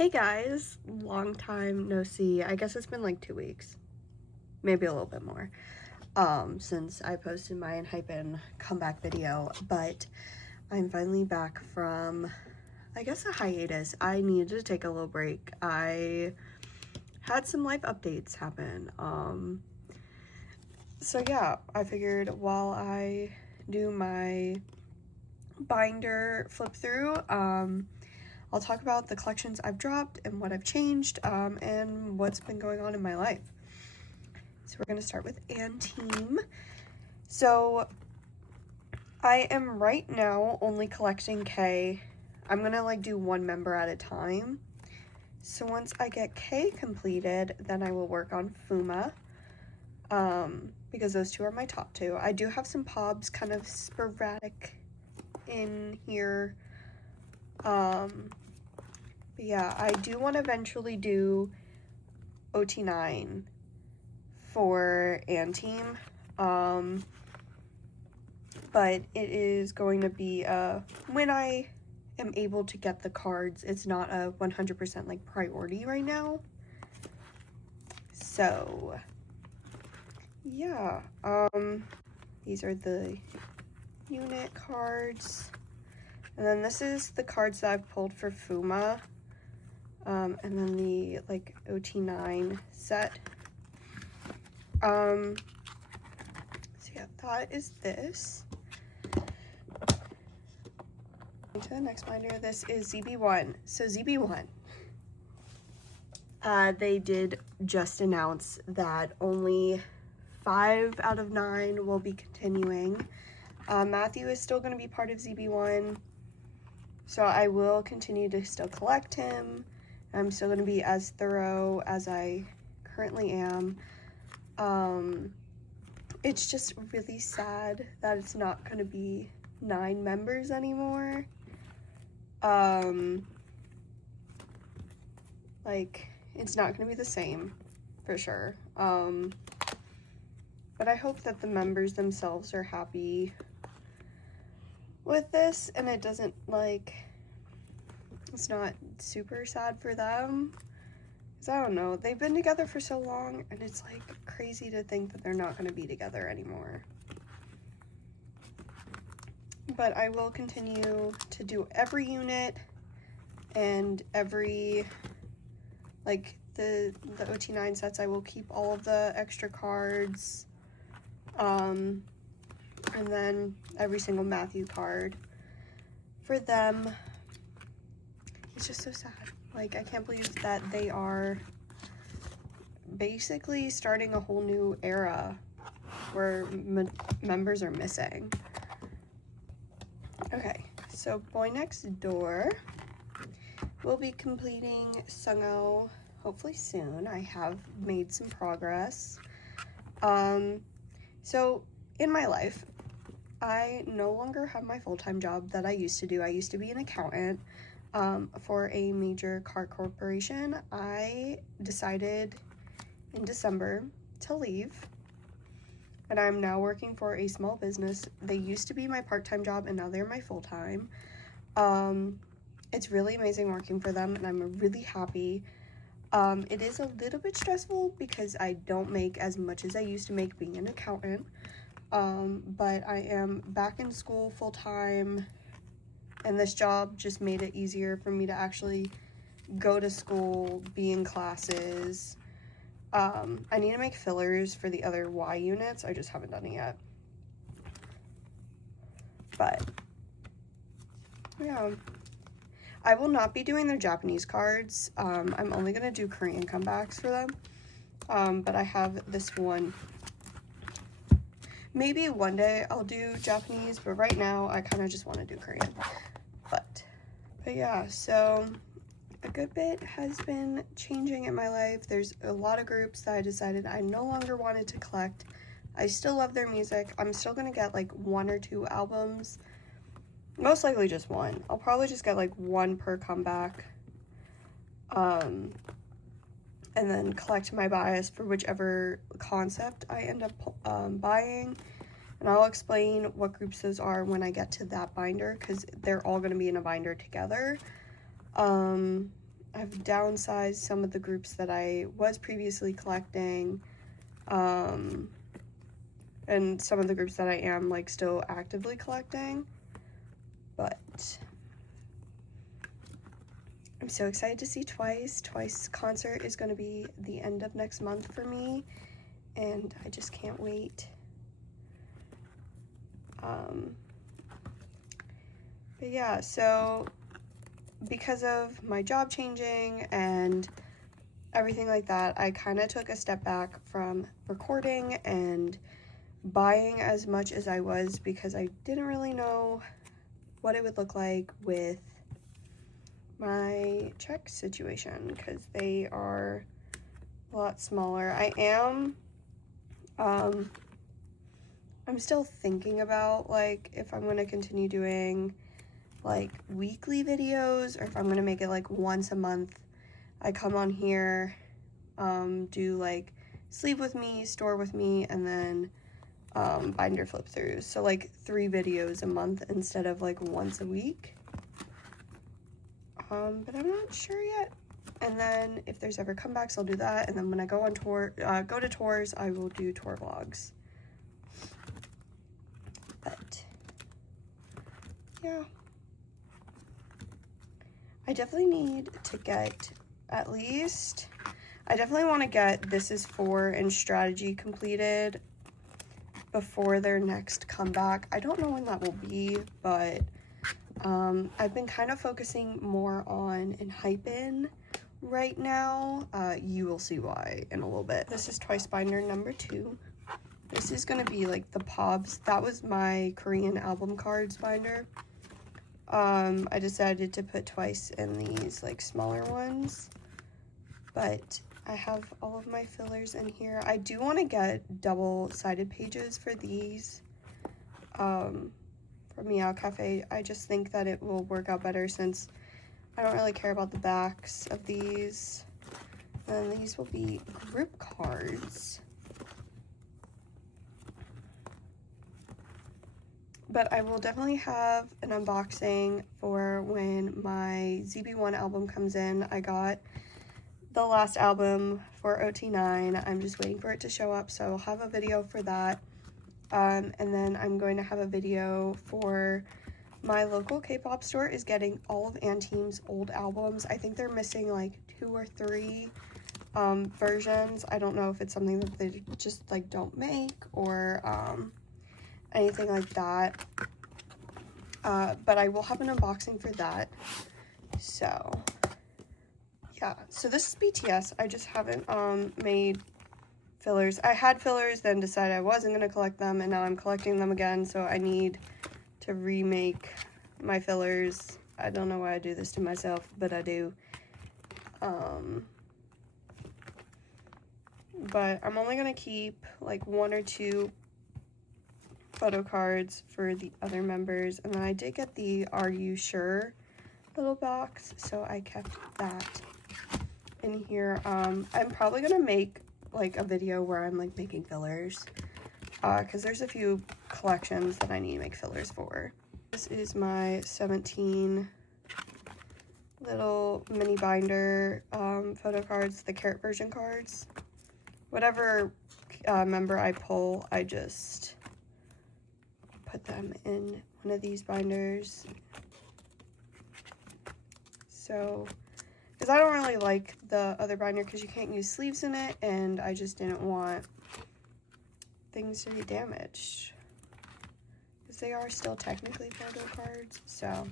Hey guys, long time no see. I guess it's been like 2 weeks, maybe a little bit more, since I posted my Enhypen comeback video, but I'm finally back from, I guess, a hiatus. I needed to take a little break. I had some life updates happen, so yeah, I figured while I do my binder flip through, I'll talk about the collections I've dropped and what I've changed, and what's been going on in my life. So we're gonna start with Anteam. So I am right now only collecting K. I'm gonna like do one member at a time. So once I get K completed, then I will work on Fuma, because those two are my top two. I do have some Pobs kind of sporadic in here. But yeah, I do want to eventually do OT9 for Anteam, but it is going to be when I am able to get the cards. It's not a 100% like priority right now. So yeah, these are the unit cards, and then this is the cards that I've pulled for Fuma. And then the like OT9 set. So yeah, that is this. To the next binder, this is ZB1. So ZB1, they did just announce that only 5 out of 9 will be continuing. Matthew is still going to be part of ZB1, so I will continue to still collect him. I'm still going to be as thorough as I currently am. It's just really sad that it's not going to be 9 members anymore. Like, it's not going to be the same, for sure. But I hope that the members themselves are happy with this, and it doesn't, like, it's not super sad for them. Because I don't know, they've been together for so long, and it's like crazy to think that they're not going to be together anymore. But I will continue to do every unit and every, like, the OT9 sets. I will keep all of the extra cards, and then every single Matthew card for them. It's just so sad. Like, I can't believe that they are basically starting a whole new era where members are missing. Okay, so Boy Next Door will be completing Sungo hopefully soon. I have made some progress. So in my life, I no longer have my full-time job that I used to do. I used to be an accountant for a major car corporation. I decided in December to leave, and I'm now working for a small business. They used to be my part-time job, and now they're my full-time. It's really amazing working for them, and I'm really happy. It is a little bit stressful because I don't make as much as I used to make being an accountant, but I am back in school full-time, and this job just made it easier for me to actually go to school, be in classes. I need to make fillers for the other Y units. I just haven't done it yet. But yeah, I will not be doing their Japanese cards. I'm only going to do Korean comebacks for them. But I have this one. Maybe one day I'll do Japanese, but right now I kind of just want to do Korean. But yeah, so a good bit has been changing in my life. There's a lot of groups that I decided I no longer wanted to collect. I still love their music. I'm still gonna get like 1 or 2 albums. Most likely just one. I'll probably just get like 1 per comeback. And then collect my bias for whichever concept I end up buying. And I'll explain what groups those are when I get to that binder, because they're all going to be in a binder together. I've downsized some of the groups that I was previously collecting, and some of the groups that I am like still actively collecting, but I'm so excited to see Twice. Twice concert is going to be the end of next month for me, and I just can't wait. But yeah, so because of my job changing and everything like that, I kind of took a step back from recording and buying as much as I was, because I didn't really know what it would look like with my check situation, because they are a lot smaller. I'm still thinking about like if I'm going to continue doing like weekly videos, or if I'm going to make it like once a month I come on here, do like sleeve with me, store with me, and then binder flip throughs. So like 3 videos a month instead of like once a week. But I'm not sure yet. And then if there's ever comebacks, I'll do that. And then when I go on tour, go to tours, I will do tour vlogs. But yeah, I definitely need to get at least, I definitely want to get This Is 4 and Strategy completed before their next comeback. I don't know when that will be, but I've been kind of focusing more on Enhypen right now. You will see why in a little bit. This is Twice binder number 2. This is going to be like the Pobs. That was my Korean album cards binder. I decided to put Twice in these like smaller ones, but I have all of my fillers in here. I do want to get double-sided pages for these from Meow Cafe. I just think that it will work out better since I don't really care about the backs of these. And these will be group cards. But I will definitely have an unboxing for when my ZB1 album comes in. I got the last album for OT9. I'm just waiting for it to show up, so I'll have a video for that. And then I'm going to have a video for my local K-pop store is getting all of &TEAM's old albums. I think they're missing like 2 or 3 versions. I don't know if it's something that they just like don't make, or anything like that. But I will have an unboxing for that. So yeah, so this is BTS. I just haven't made fillers. I had fillers, then decided I wasn't going to collect them, and now I'm collecting them again, so I need to remake my fillers. I don't know why I do this to myself, but I do. But I'm only going to keep like 1 or 2 photo cards for the other members, and then I did get the Are You Sure little box, so I kept that in here. I'm probably gonna make like a video where I'm like making fillers, because there's a few collections that I need to make fillers for. This is my 17 little mini binder photo cards, the carrot version cards. Whatever member I pull, I just put them in one of these binders. So, because I don't really like the other binder because you can't use sleeves in it, and I just didn't want things to be damaged, because they are still technically photo cards. So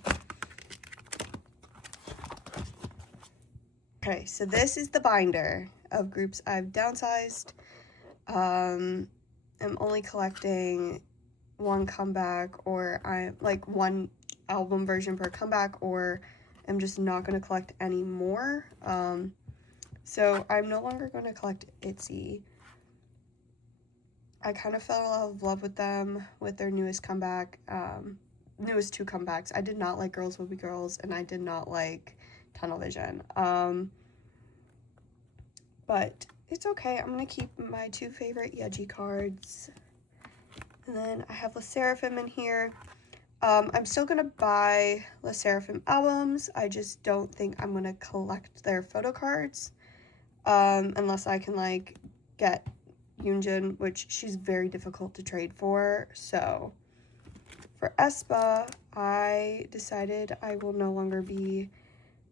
okay, so this is the binder of groups I've downsized. I'm only collecting 1 comeback, or I like 1 album version per comeback, or I'm just not going to collect any more. So I'm no longer going to collect ITZY. I kind of fell out of love with them with their newest comeback, newest 2 comebacks. I did not like Girls Will Be Girls, and I did not like Tunnel Vision. But it's okay. I'm going to keep my 2 favorite Yeji cards. And then I have LE SSERAFIM in here. I'm still gonna buy LE SSERAFIM albums. I just don't think I'm gonna collect their photo cards, unless I can like get Yoonjun, which she's very difficult to trade for. So for aespa, I decided I will no longer be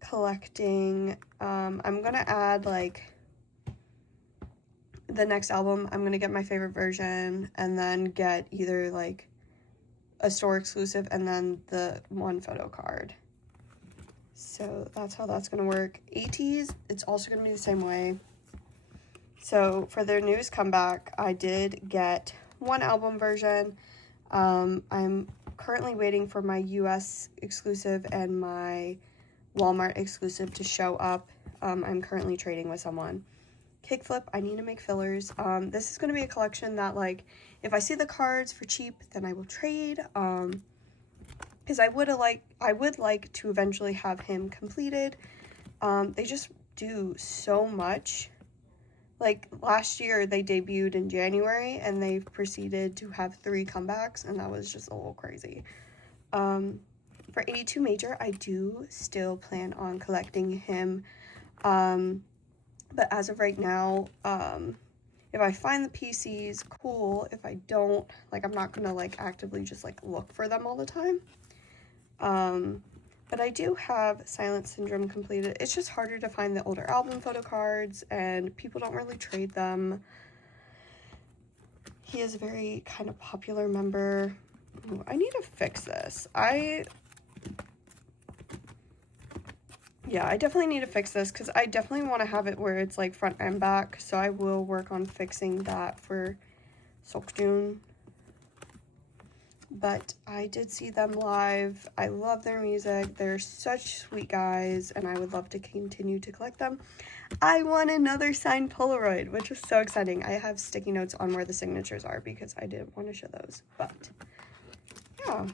collecting. I'm gonna add like the next album. I'm gonna get my favorite version and then get either like a store exclusive and then the one photo card. So that's how that's gonna work. ATEEZ, it's also gonna be the same way. So for their newest comeback, I did get one album version. I'm currently waiting for my US exclusive and my Walmart exclusive to show up. I'm currently trading with someone. Kickflip, I need to make fillers. This is going to be a collection that, like, if I see the cards for cheap, then I will trade. Because I would like to eventually have him completed. They just do so much. Like, last year they debuted in January, and they've proceeded to have 3 comebacks, and that was just a little crazy. For 82 Major, I do still plan on collecting him. But as of right now, if I find the PCs, cool. If I don't, like, I'm not gonna, like, actively just, like, look for them all the time. But I do have Silent Syndrome completed. It's just harder to find the older album photo cards, and people don't really trade them. He is a very kind of popular member. Ooh, I need to fix this. Yeah, I definitely need to fix this because I definitely want to have it where it's like front and back. So I will work on fixing that for Seokjun. But I did see them live. I love their music. They're such sweet guys, and I would love to continue to collect them. I won another signed Polaroid, which was so exciting. I have sticky notes on where the signatures are because I didn't want to show those. But yeah.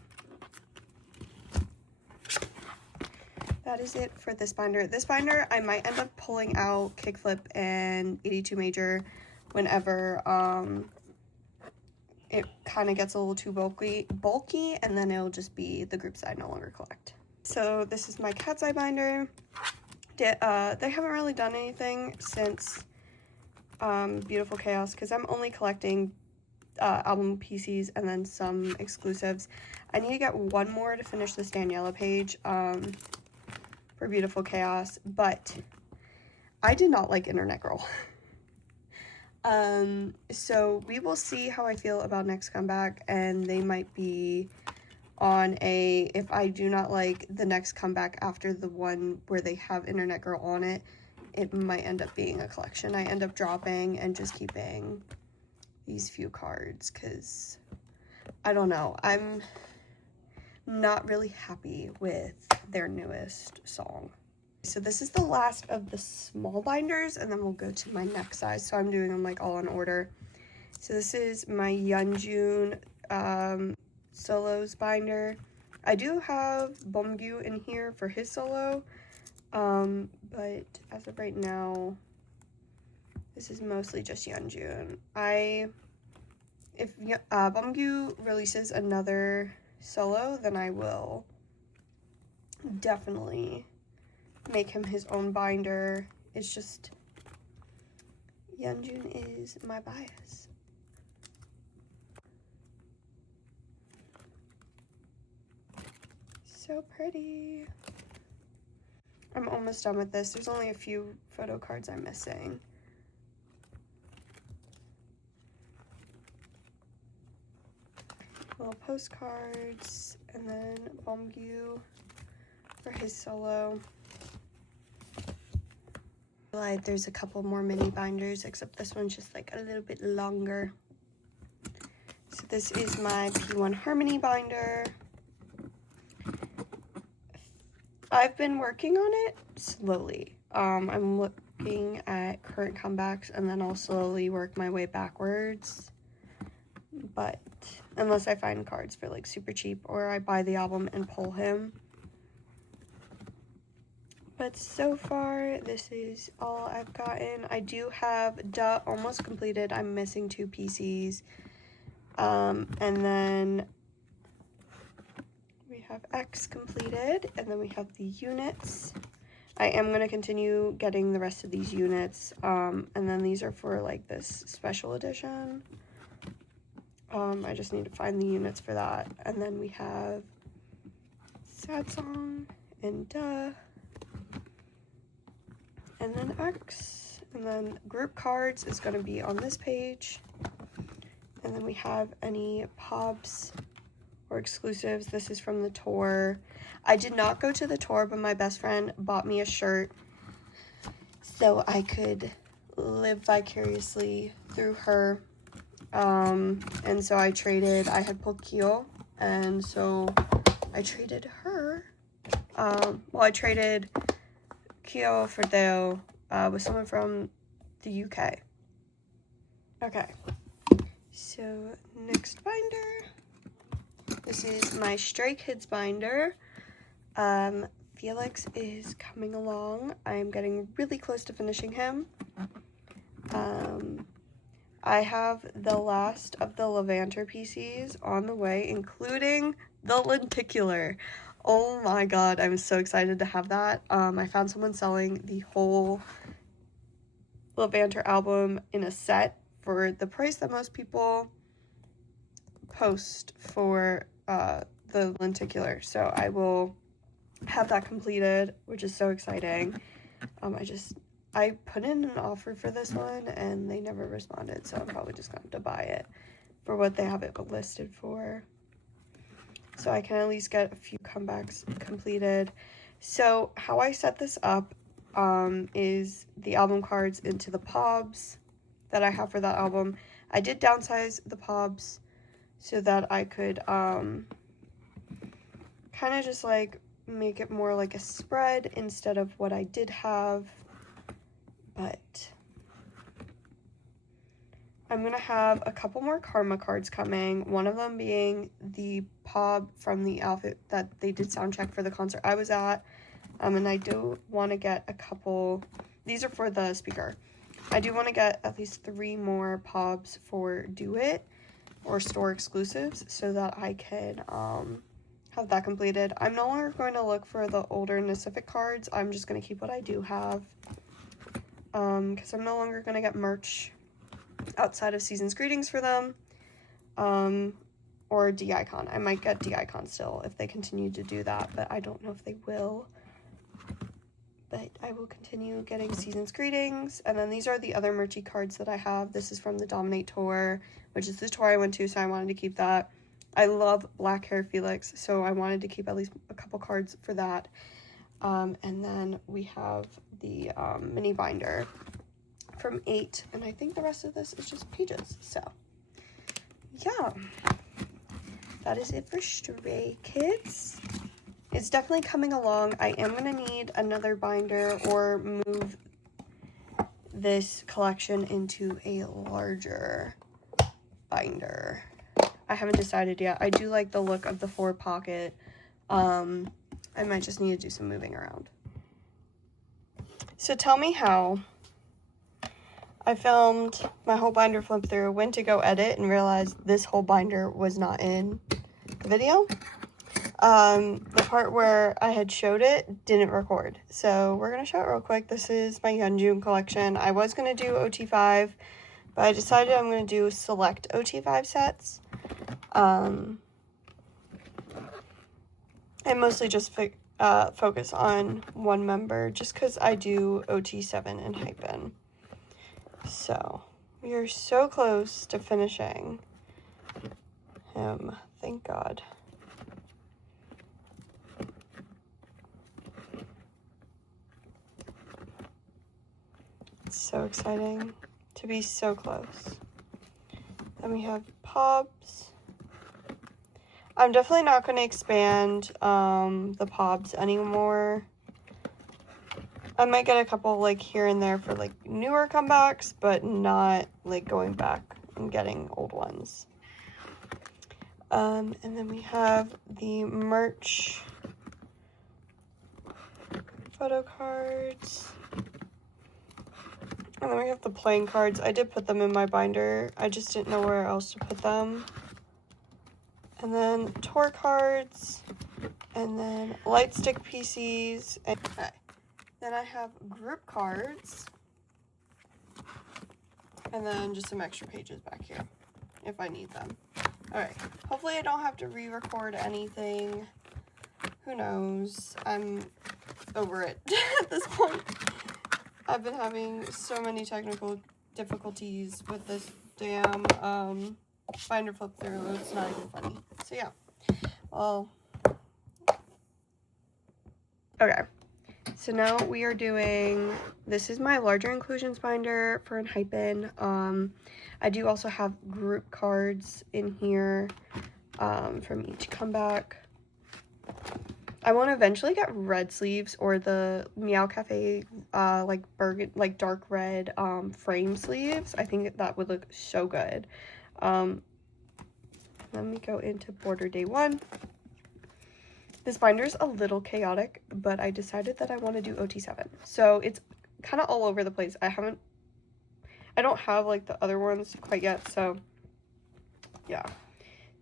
That is it for this binder. This binder, I might end up pulling out Kickflip and 82 Major whenever it kind of gets a little too bulky, and then it'll just be the groups I no longer collect. So this is my Cat's Eye binder. They haven't really done anything since Beautiful Chaos because I'm only collecting album PCs and then some exclusives. I need to get one more to finish this Daniela page. For Beautiful Chaos, but I did not like Internet Girl. So we will see how I feel about next comeback, and they might be on a, if I do not like the next comeback after the one where they have Internet Girl on it, it might end up being a collection I end up dropping and just keeping these few cards, because I don't know, I'm not really happy with their newest song. So this is the last of the small binders, and then we'll go to my next size. So I'm doing them like all in order. So this is my Yeonjun solos binder. I do have Beomgyu in here for his solo, but as of right now, this is mostly just Yeonjun. If Beomgyu releases another solo, then I will definitely make him his own binder. It's just Yeonjun is my bias. So pretty. I'm almost done with this. There's only a few photo cards I'm missing. Little postcards, and then Beomgyu for his solo. Like there's a couple more mini binders, except this one's just like a little bit longer. So this is my P1 Harmony binder. I've been working on it slowly. I'm looking at current comebacks, and then I'll slowly work my way backwards. But unless I find cards for like super cheap, or I buy the album and pull him. But so far, this is all I've gotten. I do have Duh almost completed. I'm missing 2 PCs. And then have X completed, and then we have the units. I am going to continue getting the rest of these units, and then these are for like this special edition. I just need to find the units for that. And then we have Sad Song and Duh, and then X, and then group cards is going to be on this page. And then we have any Pobs or exclusives. This is from the tour. I did not go to the tour, but my best friend bought me a shirt so I could live vicariously through her. And so I had pulled Keo, and so I traded her. Well, I traded Keo for Deo with someone from the UK. Okay, so next binder. This is my Stray Kids binder. Felix is coming along. I am getting really close to finishing him. I have the last of the Levanter PCs on the way, including the Lenticular. Oh my god, I'm so excited to have that. I found someone selling the whole Levanter album in a set for the price that most people post for the Lenticular. So I will have that completed, which is so exciting. I put in an offer for this one and they never responded, so I'm probably just going to have to buy it for what they have it listed for. So I can at least get a few comebacks completed. So how I set this up is the album cards into the Pobs that I have for that album. I did downsize the Pobs so that I could kind of just like make it more like a spread instead of what I did have. But I'm going to have a couple more Karma cards coming, one of them being the Pob from the outfit that they did sound check for the concert I was at. And I do want to get a couple, these are for the speaker. I do want to get at least 3 more Pobs for Do It or store exclusives so that I can have that completed. I'm no longer going to look for the older Pacific cards. I'm just going to keep what I do have. Because I'm no longer going to get merch outside of Season's Greetings for them, or D-Icon. I might get D-Icon still if they continue to do that, but I don't know if they will. But I will continue getting Season's Greetings, and then these are the other merchy cards that I have. This is from the Dominate tour, which is the tour I went to, so I wanted to keep that. I love black hair Felix, so I wanted to keep at least a couple cards for that. And then we have the mini binder from 8, and I think the rest of this is just pages. So yeah, that is it for Stray Kids. It's definitely coming along. I am going to need another binder or move this collection into a larger binder. I haven't decided yet. I do like the look of the 4-pocket. I might just need to do some moving around. So tell me how. I filmed my whole binder flip through, went to go edit, and realized this whole binder was not in the video. The part where I had showed it didn't record. So we're going to show it real quick. This is my Yeonjun collection. I was going to do OT5, but I decided I'm going to do select OT5 sets. I mostly just focus on one member just because I do OT7 and Hypen. So we are so close to finishing him, thank God. It's so exciting to be so close. Then we have Pobs. I'm definitely not going to expand the Pobs anymore. I might get a couple like here and there for like newer comebacks, but not like going back and getting old ones. And then we have the merch photo cards. And then we have the playing cards. I did put them in my binder. I just didn't know where else to put them. And then tour cards. And then light stick PCs. And okay. Then I have group cards. And then just some extra pages back here if I need them. Alright, hopefully I don't have to re-record anything. Who knows? I'm over it at this point. I've been having so many technical difficulties with this damn binder flip through. It's not even funny. So yeah. Well, okay. So now we are doing, this is my larger inclusions binder for Enhypen. I do also have group cards in here from each comeback. I want to eventually get red sleeves or the Meow Cafe like dark red frame sleeves. I think that would look so good. Let me go into Border Day 1. This binder's a little chaotic, but I decided that I want to do OT7. So it's kind of all over the place. I don't have like the other ones quite yet, so yeah.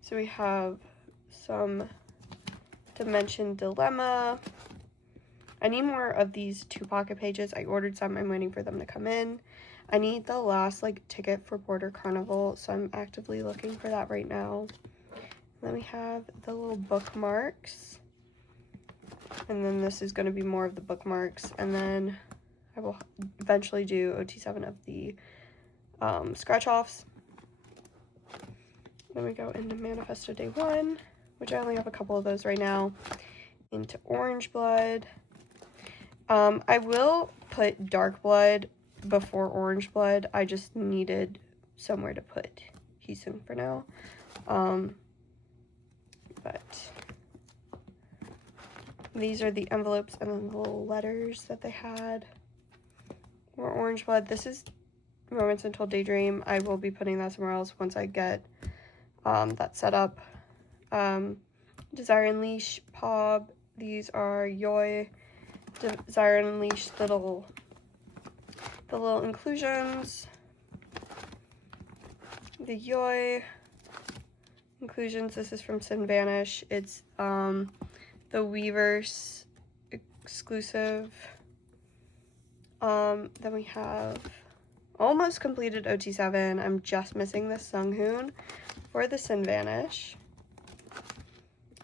So we have some Dimension Dilemma. I need more of these 2 pocket pages. I ordered some. I'm waiting for them to come in. I need the last like ticket for Border Carnival, so I'm actively looking for that right now. Then we have the little bookmarks. And then this is going to be more of the bookmarks. And then I will eventually do OT7 of the scratch-offs. Then we go into Manifesto Day 1, which I only have a couple of those right now. Into Orange Blood. I will put Dark Blood before Orange Blood. I just needed somewhere to put Hisung for now. But these are the envelopes and then the little letters that they had. More Orange Blood. This is Romance Untold Daydream. I will be putting that somewhere else once I get that set up. Desire Unleash Pob. These are Yoi. Desire Unleash the little inclusions. The Yoi inclusions. This is from Sin Vanish. It's the Weverse exclusive. Then we have almost completed OT7. I'm just missing the Sunghoon for the Sin Vanish.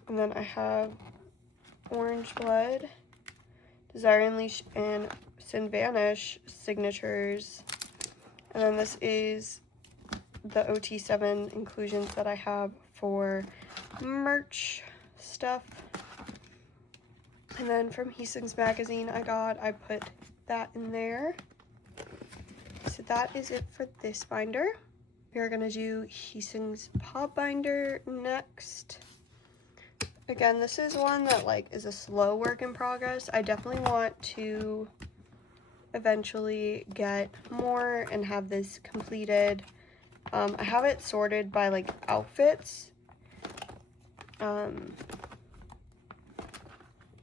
And then I have Orange Blood, Desire Unleash, and Sin Vanish signatures. And then this is the OT7 inclusions that I have for merch stuff. And then from Hisung's magazine I put that in there. So that is it for this binder. We are going to do Hisung's Pob binder next. Again, this is one that like is a slow work in progress. I definitely want to eventually get more and have this completed. I have it sorted by like outfits.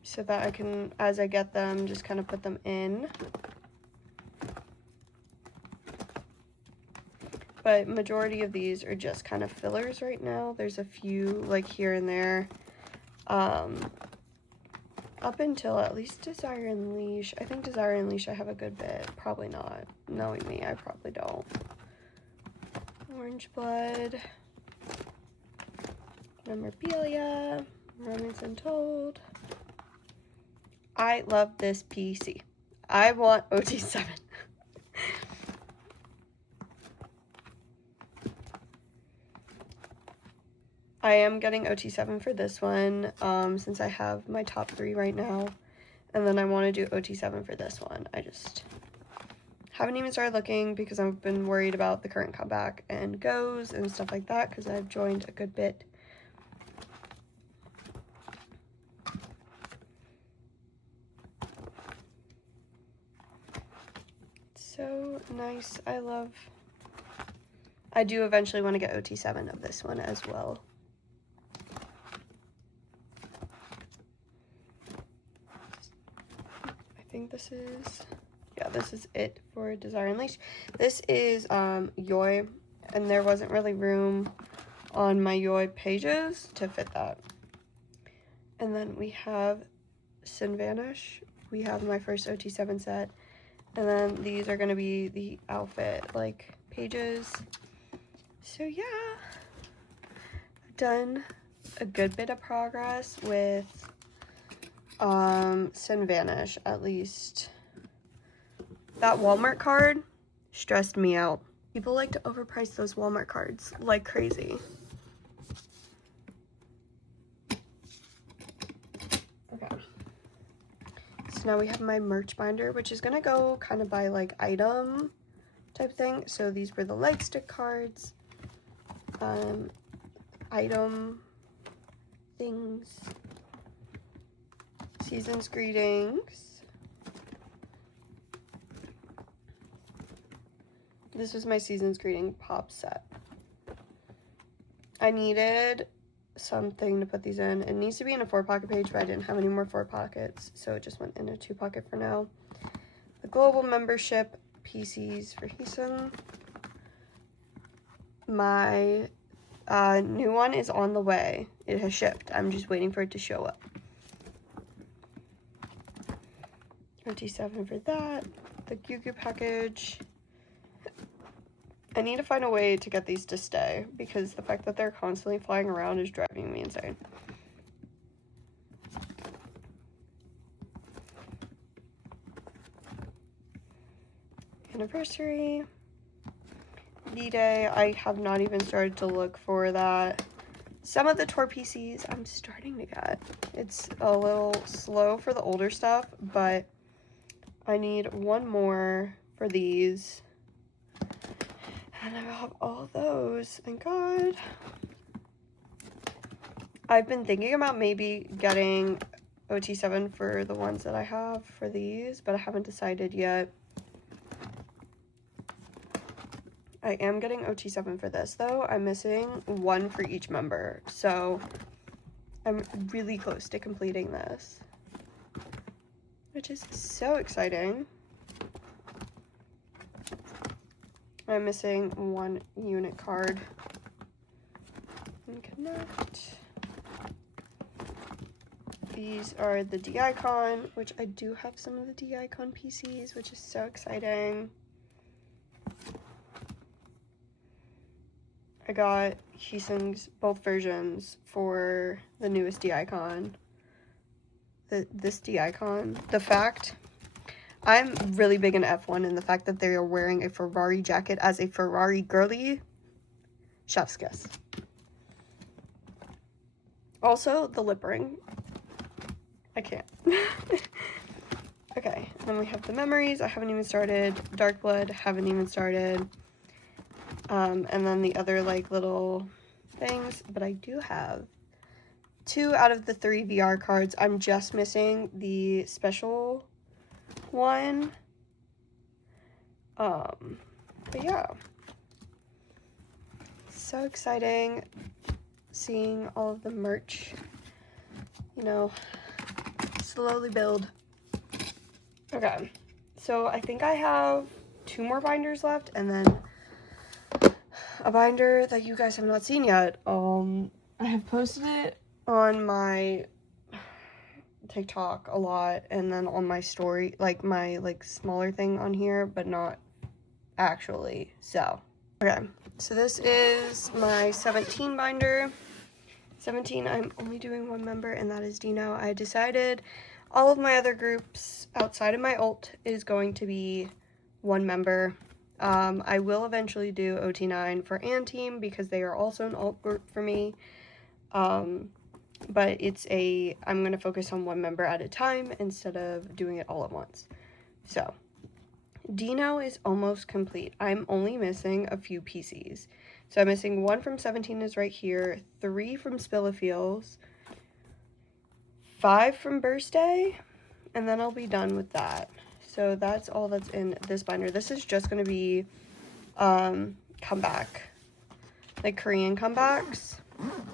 So that I can, as I get them, just kind of put them in. But majority of these are just kind of fillers right now. There's a few like here and there. Up until at least Desire Unleash. I think Desire Unleash I have a good bit. Probably not. Knowing me, I probably don't. Orange Blood. Memorabilia. Romance Untold. I love this PC. I want OT7. I am getting OT7 for this one, since I have my top 3 right now. And then I want to do OT7 for this one. I just haven't even started looking because I've been worried about the current comeback and goes and stuff like that because I've joined a good bit. So nice. I do eventually want to get OT7 of this one as well. I think this is it for Desire Unleashed. This is Yoi, and there wasn't really room on my Yoi pages to fit that. And then we have Sin Vanish. We have my first OT7 set. And then these are going to be the outfit, like, pages. So, yeah. I've done a good bit of progress with Sin Vanish, at least. That Walmart card stressed me out. People like to overprice those Walmart cards like crazy. Okay. So now we have my merch binder, which is gonna go kind of by like item type thing. So these were the leg stick cards, item things, season's greetings. This was my season's greeting pop set. I needed something to put these in. It needs to be in a 4-pocket page, but I didn't have any more 4 pockets, so it just went in a 2-pocket for now. The global membership PCs for Heesun. My new one is on the way. It has shipped. I'm just waiting for it to show up. OT7 for that. The Gyugu package. I need to find a way to get these to stay, because the fact that they're constantly flying around is driving me insane. Anniversary. D-Day. I have not even started to look for that. Some of the tour PCs I'm starting to get. It's a little slow for the older stuff, but I need one more for these. And I have all those, thank God. I've been thinking about maybe getting OT7 for the ones that I have for these, but I haven't decided yet. I am getting OT7 for this though. I'm missing one for each member, so I'm really close to completing this, which is so exciting. I'm missing one unit card. And connect. These are the D-Icon, which I do have some of the D-Icon PCs, which is so exciting. I got Heesun's both versions for the newest D-Icon. This D-Icon. The fact... I'm really big in F1, and the fact that they are wearing a Ferrari jacket as a Ferrari girly, chef's kiss. Also, the lip ring. I can't. Okay, then we have the memories. I haven't even started. Dark Blood, haven't even started. And then the other, like, little things. But I do have 2 out of the 3 VR cards. I'm just missing the special one. But yeah, so exciting seeing all of the merch, you know, slowly build. Okay, so I think I have 2 more binders left, and then a binder that you guys have not seen yet. I have posted it on my TikTok a lot, and then on my story, like my smaller thing on here, but not actually. So okay, so this is my 17 binder. 17, I'm only doing 1 member, and that is Dino. I decided all of my other groups outside of my ult is going to be 1 member. I will eventually do OT9 for Anteam because they are also an alt group for me. But I'm going to focus on 1 member at a time instead of doing it all at once. So, Dino is almost complete. I'm only missing a few PCs. So I'm missing 1 from 17 is right here, 3 from Spillafields, 5 from Birthday, and then I'll be done with that. So that's all that's in this binder. This is just going to be comeback, like Korean comebacks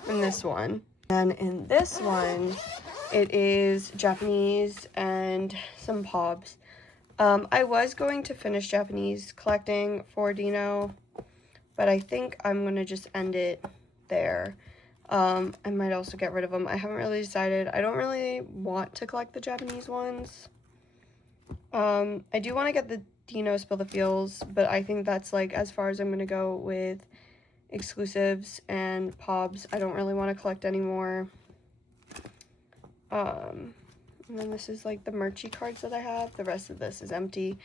in this one. And in this one, it is Japanese and some POBs. I was going to finish Japanese collecting for Dino, but I think I'm going to just end it there. I might also get rid of them. I haven't really decided. I don't really want to collect the Japanese ones. I do want to get the Dino Spill the Feels, but I think that's like as far as I'm gonna go with exclusives and Pobs. I don't really want to collect anymore. And then this is like the merchy cards that I have. The rest of this is empty.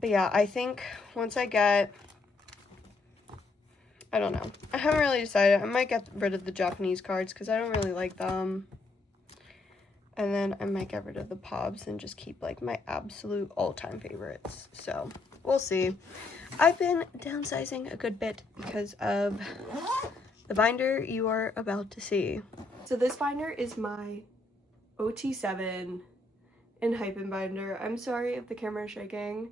But yeah, I think once I get, I don't know. I haven't really decided. I might get rid of the Japanese cards because I don't really like them. And then I might get rid of the Pobs and just keep like my absolute all-time favorites. So we'll see. I've been downsizing a good bit because of the binder you are about to see. So this binder is my OT7 in Hyphen binder. I'm sorry if the camera is shaking.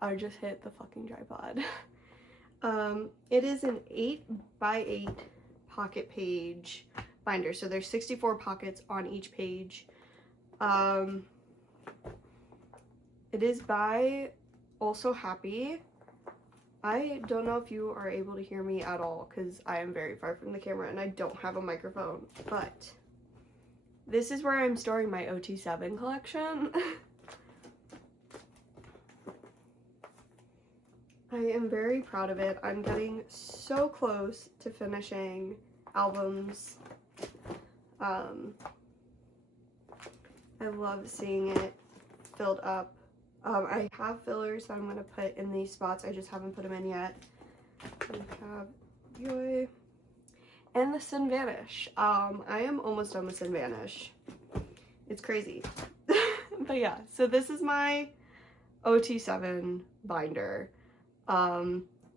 I just hit the fucking tripod. It is an 8x8 pocket page binder. So there's 64 pockets on each page. It is by Also Happy. I don't know if you are able to hear me at all because I am very far from the camera and I don't have a microphone, but this is where I'm storing my OT7 collection. I am very proud of it. I'm getting so close to finishing albums. I love seeing it filled up. I have fillers that I'm going to put in these spots. I just haven't put them in yet. We have Yoi and the Sin Vanish. I am almost done with Sin Vanish. It's crazy. But yeah, so this is my OT7 binder.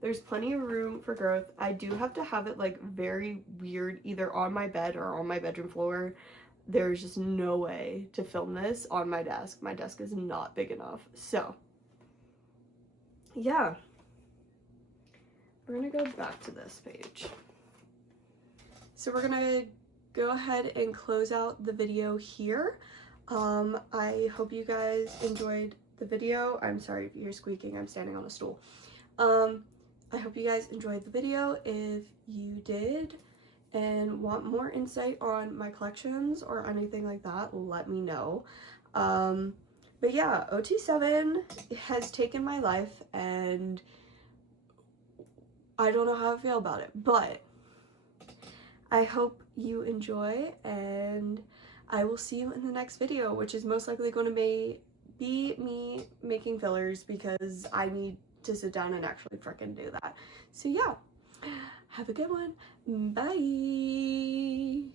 There's plenty of room for growth. I do have to have it like very weird, either on my bed or on my bedroom floor. There's just no way to film this on my desk. My desk is not big enough. So yeah, we're gonna go back to this page. So we're gonna go ahead and close out the video here. I hope you guys enjoyed the video. I'm sorry if you're squeaking, I'm standing on a stool. I hope you guys enjoyed the video. If you did and want more insight on my collections or anything like that, let me know. But yeah, OT7 has taken my life and I don't know how I feel about it, but I hope you enjoy and I will see you in the next video, which is most likely going to be me making fillers because I need to sit down and actually freaking do that. So yeah, have a good one. Bye.